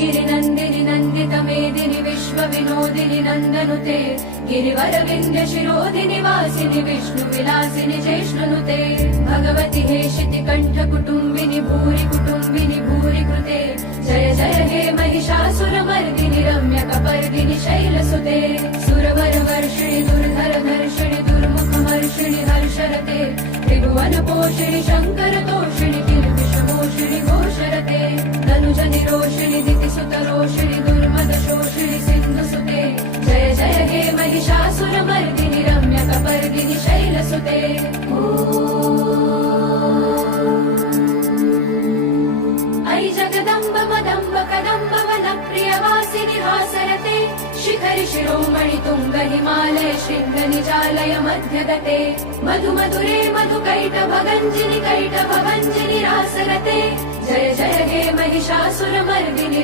गिरिनन्दिनि नन्दितमेदिनि विश्वविनोदिनि नन्दनुते गिरिवरविन्द्य शिरोधिनि वासिनि विष्णुविलासिनि जैष्णुनुते भगवति हेशिति कण्ठकुटुम्बिनि भूरि कुटुम्बिनि भूरि कृते जय जय हे महिषासुरमर्दिनि रम्यकपर्दिनि शैलसुते सुरवरवर्षिणि दुर्धरधर्षिणि दुर्मुखमर्षिणि हर्षरते त्रिभुवनपोषिणि शङ्करतोषिणि किल्बिषमोषिणि घोषरते धनुजनिरोषिणि दितिसुतरोषिणि दुर्मदशोषिणि सिन्धुसुते जय जय हे महिषासुरमर्दिनि रम्यकपर्दिनि शैलसुते ऐ जगदम्ब मदम्ब कदम्ब वनप्रियवासिनि हासरते शिखरि शिरोमणि तुङ्ग हिमालय शृङ्ग निजालय मध्यगते मधु मधुरे मधुकैटभगञ्जिनि कैटभभञ्जिनि रासरते जय जय हे महिषासुरमर्दिनि